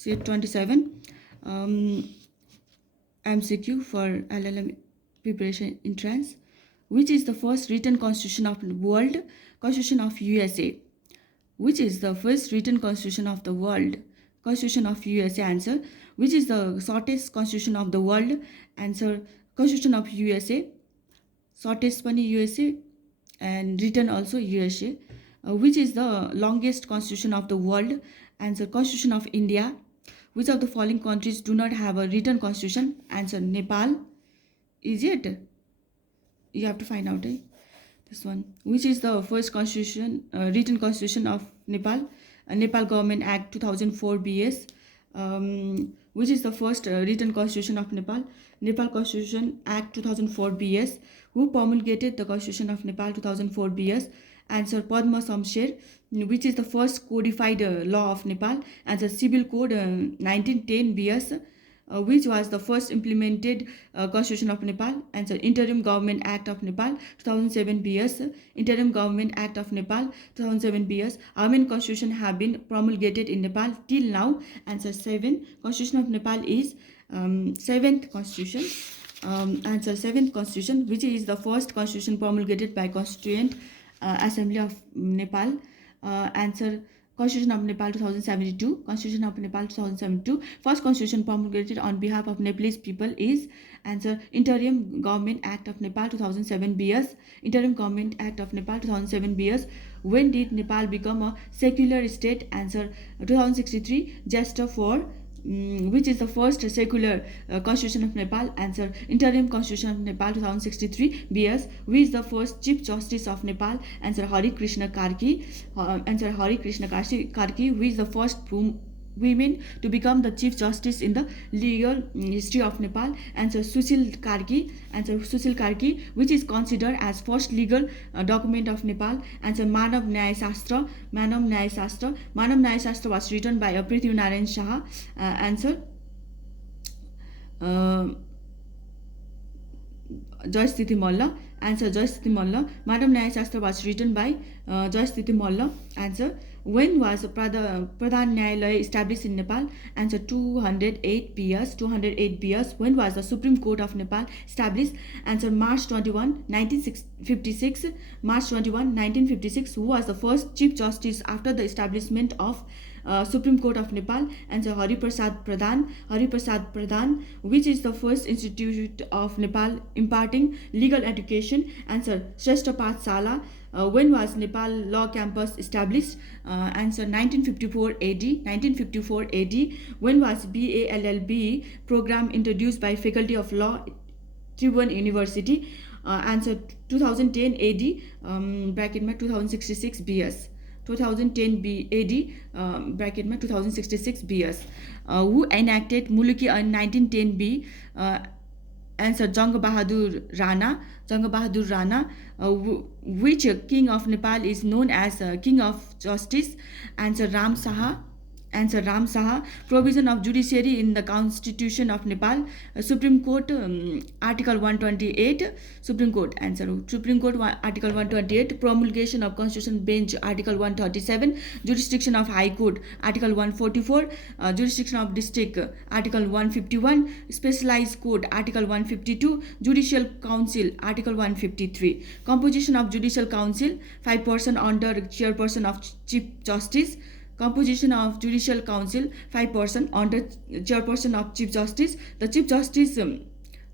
Set 27. MCQ for LLM preparation entrance. Which is the first written constitution of the world? Constitution of USA. Which is the first written constitution of the world? Constitution of USA. Answer. Which is the shortest constitution of the world? Answer. Constitution of USA. Shortest pani USA and written also USA. Which is the longest constitution of the world? Answer. Constitution of India. Which of the following countries do not have a written constitution? Answer. Nepal. Is it? You have to find out. This one. Which is the first constitution, written constitution of Nepal? Nepal Government Act 2004 BS. Which is the first written constitution of Nepal? Nepal Constitution Act 2004 BS. Who promulgated the Constitution of Nepal 2004 BS? Answer. Padma Shamsher. Which is the first codified law of Nepal? Answer. Civil Code 1910 BS. Which was the first implemented Constitution of Nepal? Answer. Interim Government Act of Nepal 2007 BS. Interim Government Act of Nepal 2007 BS. How many constitutions have been promulgated in Nepal till now? Answer. 7. Constitution of Nepal is 7th constitution. Answer. 7th constitution. Which is the first constitution promulgated by Constituent Assembly of Nepal? Answer. Constitution of Nepal 2072. Constitution of Nepal 2072. First constitution promulgated on behalf of Nepalese people is? Answer. Interim Government Act of Nepal 2007 BS. Interim Government Act of Nepal 2007 BS. When did Nepal become a secular state? Answer. 2063. Jesta 4. Which is the first secular constitution of Nepal? Answer. Interim Constitution of Nepal 2063 BS. Who is the first Chief Justice of Nepal? Answer. Hari Krishna Karki. Answer. Hari Krishna Karki. Who is the first women to become the Chief Justice in the legal history of Nepal? Answer. Sushil Karki. Answer. Sushil Karki. Which is considered as first legal document of Nepal? Answer. Manav Nyaya Shastra. Manav Nyaya Shastra. Manav Nyaya Shastra was written by Prithvi Narayan Shah. Answer. Jayasthiti Malla. Answer. Jayasthiti Malla. Manav Nyaya Shastra was written by Jayasthiti Malla. Answer. When was Pradhan Nyayalaya established in Nepal? Answer. 208 BS. 208 BS. When was the Supreme Court of Nepal established? Answer. March 21, 1956. March 21, 1956. Who was the first Chief Justice after the establishment of Supreme Court of Nepal? Answer. Hari Prasad Pradhan. Hari Prasad Pradhan. Which is the first institute of Nepal imparting legal education? Answer. Shrestha Pathshala. When was Nepal Law Campus established? Answer. 1954 AD. 1954 AD. When was BALLB program introduced by Faculty of Law, Tribhuvan University? Answer. 2010 AD. Bracket में 2066 BS. 2010 AD bracket में 2066 BS. Who enacted Muluki in 1910 B? Answer. Jang Bahadur Rana. Jang Bahadur Rana. Which king of Nepal is known as King of Justice? Answer. Ram Saha. Answer. Ram Saha. Provision of judiciary in the Constitution of Nepal. Supreme Court Article 128. Supreme Court. Answer. Supreme Court Article 128. Promulgation of Constitution Bench Article 137. Jurisdiction of High Court Article 144. Jurisdiction of District Article 151. Specialized Court Article 152. Judicial Council Article 153. Composition of Judicial Council. 5% under Chairperson of Chief Justice. Composition of Judicial Council. 5% under Chairperson of Chief Justice. The Chief Justice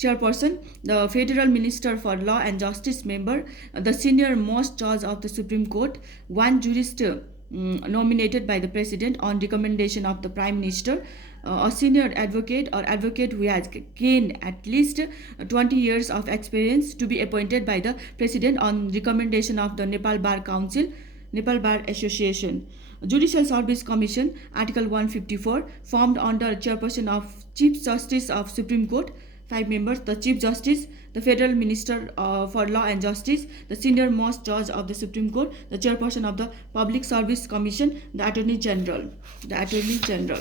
Chairperson, the Federal Minister for Law and Justice member, the senior most judge of the Supreme Court, one jurist nominated by the President on recommendation of the Prime Minister, a senior advocate or advocate who has gained at least 20 years of experience to be appointed by the President on recommendation of the Nepal Bar Council, Nepal Bar Association. Judicial Service Commission Article 154 formed under Chairperson of Chief Justice of Supreme Court. 5 members. The Chief Justice, the Federal Minister for Law and Justice, the senior most judge of the Supreme Court, the Chairperson of the Public Service Commission, the Attorney General. The Attorney General.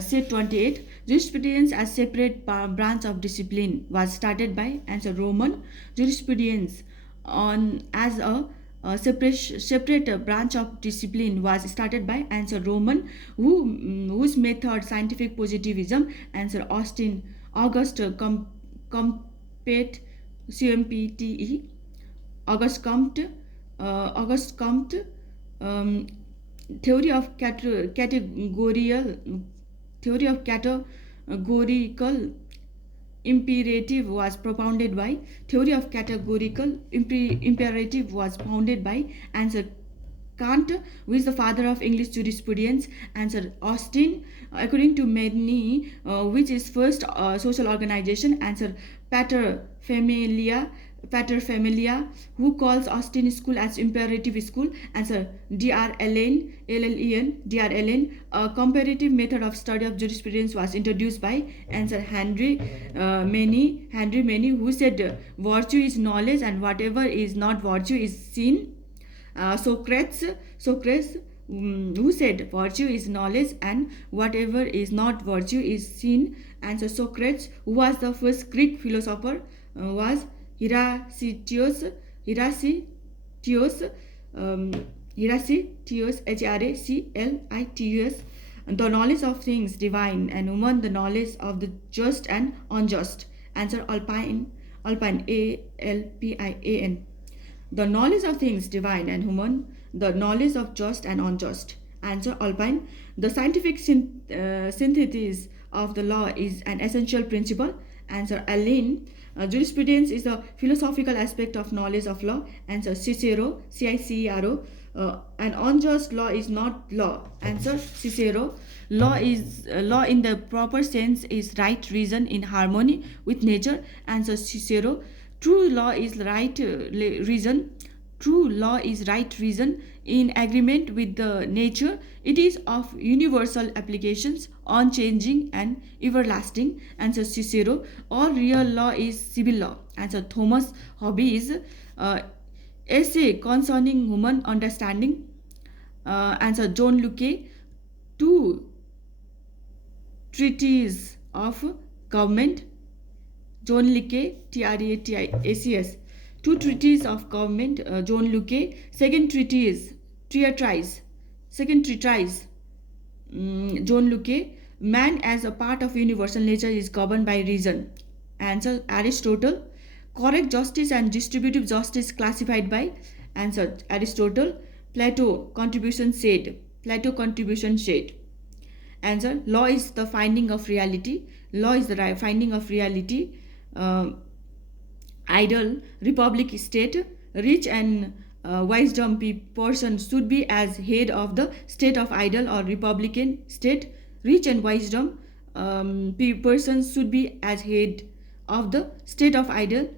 Set 28. Jurisprudence as separate branch of discipline was started by? Answer. Roman. Jurisprudence on as a separate branch of discipline was started by? Answer Roman. Whose method scientific positivism? Answer Austin. August Comte, CMPTE. August Comte. August Comte. Um, theory of categorical imperative was propounded by? Theory of categorical imperative was founded by? Answer Kant. Who is the father of English jurisprudence? Answer Austin. According to many, which is first social organization? Answer Paterfamilias. Paterfamilias. Who calls Austin School as imperative school? Answer D.R. Allen. LLEN. D.R. Allen. A comparative method of study of jurisprudence was introduced by? Answer Henry Many. Henry Many. Who said virtue is knowledge and whatever is not virtue is sin? Socrates, who said virtue is knowledge and whatever is not virtue is sin? Answer Socrates. Who was the first Greek philosopher? Was Heraclitus. Heraclitus, Heraclitus. The knowledge of things divine and human, the knowledge of the just and unjust. Answer Alpine. Alpian. The knowledge of things divine and human, the knowledge of just and unjust. Answer Alpine. The scientific synthesis of the law is an essential principle. Answer Allen. Jurisprudence is the philosophical aspect of knowledge of law. Answer Cicero. Cicero. An unjust law is not law. Answer Cicero. Law in the proper sense is right reason in harmony with nature. Answer Cicero. True law is right reason. True law is right reason in agreement with the nature. It is of universal applications, unchanging and everlasting. Answer Cicero. All real law is civil law. Answer Thomas Hobbes. Essay concerning human understanding. Answer John Locke. Two treatises of government. John Locke, Treaties. Two treatises of government, John Locke. Second treatise, John Locke. Man as a part of universal nature is governed by reason. Answer Aristotle. Correct justice and distributive justice classified by? Answer Aristotle. Plato contribution said. Answer law is the finding of reality. Law is the finding of reality. Ideal republic state. Rich and wisdom person should be as head of the state of ideal or republican state. Rich and wisdom persons should be as head of the state of ideal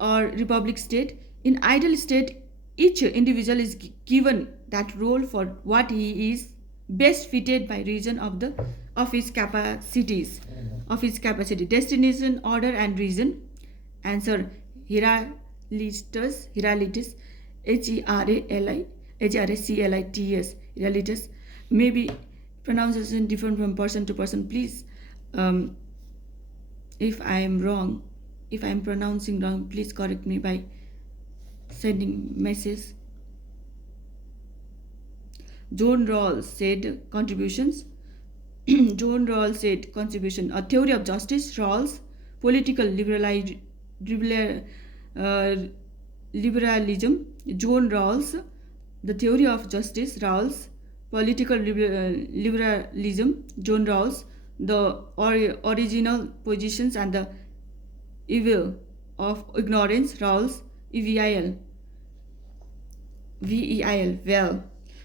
or republic state. In ideal state, each individual is given that role for what he is best fitted by reason of his capacities. Destination, order and reason. Answer Heraclitus. Heraclitus. Heraclitus. Maybe pronunciation different from person to person. Please, if I am wrong, if I am pronouncing wrong, please correct me by sending message. John Rawls said contributions. John Rawls said contribution. A theory of justice. Rawls. Political liberalism. John Rawls. The theory of justice. Rawls. Political liberalism. John Rawls. The original positions and the evil of ignorance. Rawls. EVIL. Well.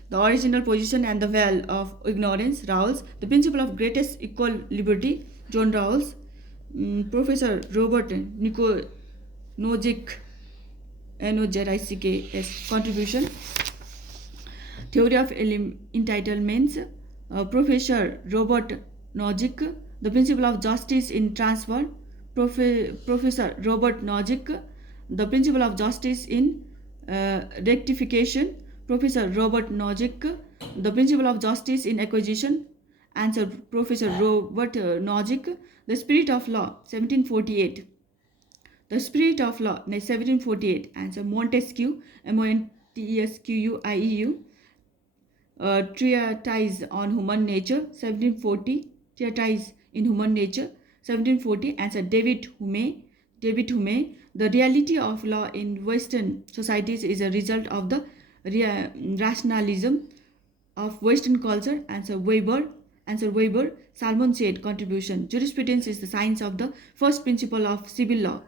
The original position and the well of ignorance. Rawls. The principle of greatest equal liberty. John Rawls. Professor Robert Nozick. Nozicks. Contribution. Theory of entitlements. Professor Robert Nozick. The principle of justice in transfer. Professor Robert Nozick. The principle of justice in rectification. Professor Robert Nozick. The principle of justice in acquisition. Answer Professor Robert Nozick. The spirit of law. 1748. The spirit of law. 1748. Answer Montesquieu. Tesquieu, Treatise on Human Nature, 1740. Treatise in Human Nature, 1740. Answer David Hume. The reality of law in Western societies is a result of the rationalism of Western culture. Answer Weber. Salmon said contribution. Jurisprudence is the science of the first principle of civil law.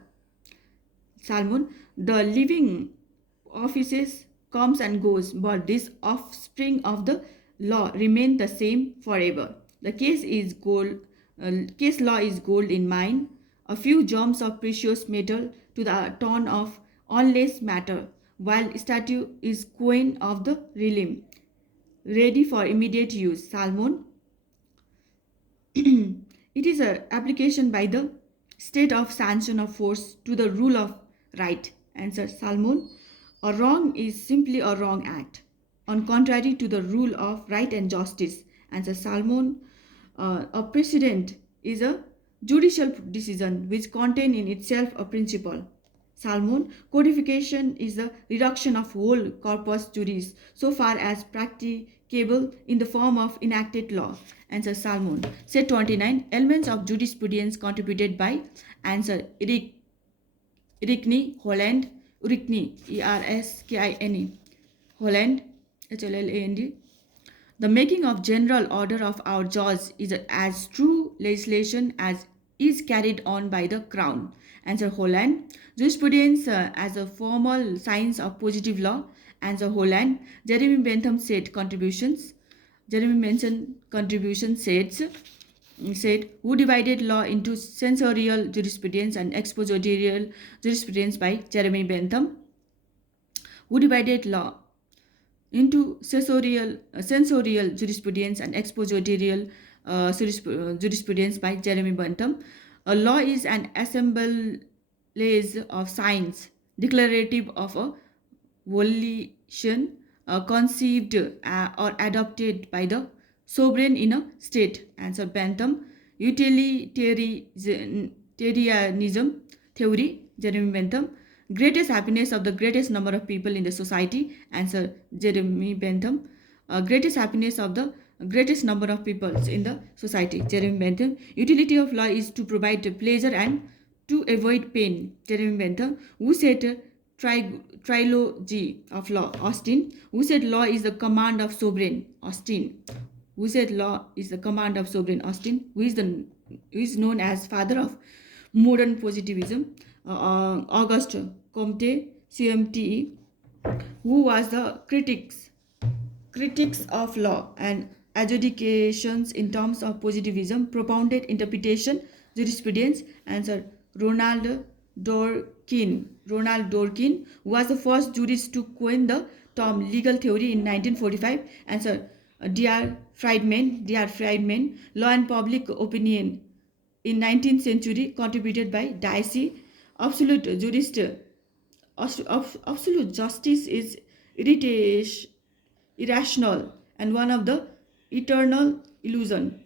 Salmon. The living offices comes and goes, but this offspring of the law remain the same forever. The case law is gold in mine, a few germs of precious metal to the ton of unless matter, while statute is coin of the realm, ready for immediate use. Salmon. It is an application by the state of sanction of force to the rule of right. Answer Salmon. A wrong is simply a wrong act, on contrary to the rule of right and justice. Answer Salmon. A precedent is a judicial decision which contain in itself a principle. Salmon. Codification is the reduction of whole corpus juris so far as practicable in the form of enacted law. Answer Salmon. Set 29. Elements of jurisprudence contributed by. Answer Erskine, Holland. Erskine, Erskine, Holland, Holland. The making of general order of our judge is as true legislation as is carried on by the crown. Answer Holland. Jurisprudence as a formal science of positive law. Answer Holland. Jeremy Bentham said contributions. Said who divided law into censorial jurisprudence and expositorial jurisprudence by Jeremy Bentham. Who divided law into censorial jurisprudence and expositorial jurisprudence by Jeremy Bentham. A law is an assemblage of signs declarative of a volition conceived or adopted by the sovereign in a state. Answer Bentham. Utilitarianism theory, Jeremy Bentham. Greatest happiness of the greatest number of people in the society. Answer Jeremy Bentham. Greatest happiness of the greatest number of people in the society. Jeremy Bentham. Utility of law is to provide pleasure and to avoid pain. Jeremy Bentham. Who said trilogy of law? Austin. Who said law is the command of sovereign? Austin. Who said law is the command of sovereign? Austin. Who is known as father of modern positivism? Auguste Comte, CMTE. Who was the critics of law and adjudications in terms of positivism, propounded interpretation, jurisprudence? Answer Ronald Dworkin. Who was the first jurist to coin the term legal theory in 1945? Answer D.R. Friedman. Law and public opinion in 19th century, contributed by Dicey. Absolute justice is irrational and one of the eternal illusion.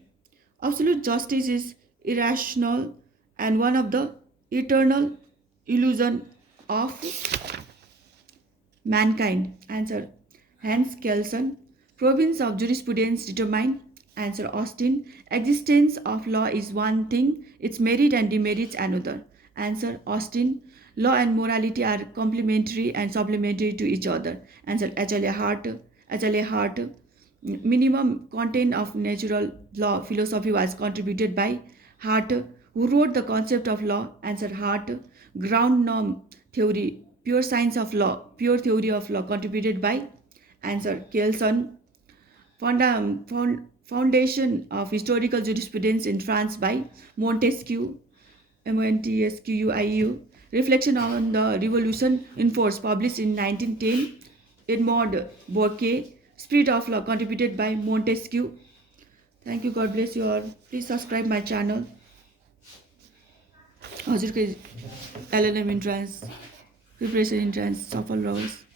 Absolute justice is irrational and one of the eternal illusion of mankind. Answer Hans Kelsen. Province of jurisprudence determine. Answer Austin. Existence of law is one thing, its merit and demerits another. Answer Austin. Law and morality are complementary and supplementary to each other. Answer H.L.A. Hart. Minimum content of natural law philosophy was contributed by Hart. Who wrote the concept of law? Answer Hart. Ground norm theory, pure theory of law, contributed by. Answer Kelson. Foundation of historical jurisprudence in France by Montesquieu. Montesquieu. Reflection on the Revolution in Force, published in 1910. Edmond Burke. Spirit of Law, contributed by Montesquieu. Thank you. God bless you all. Please subscribe my channel. हजुरको LLM entrance preparation entrance सफल रहोस्.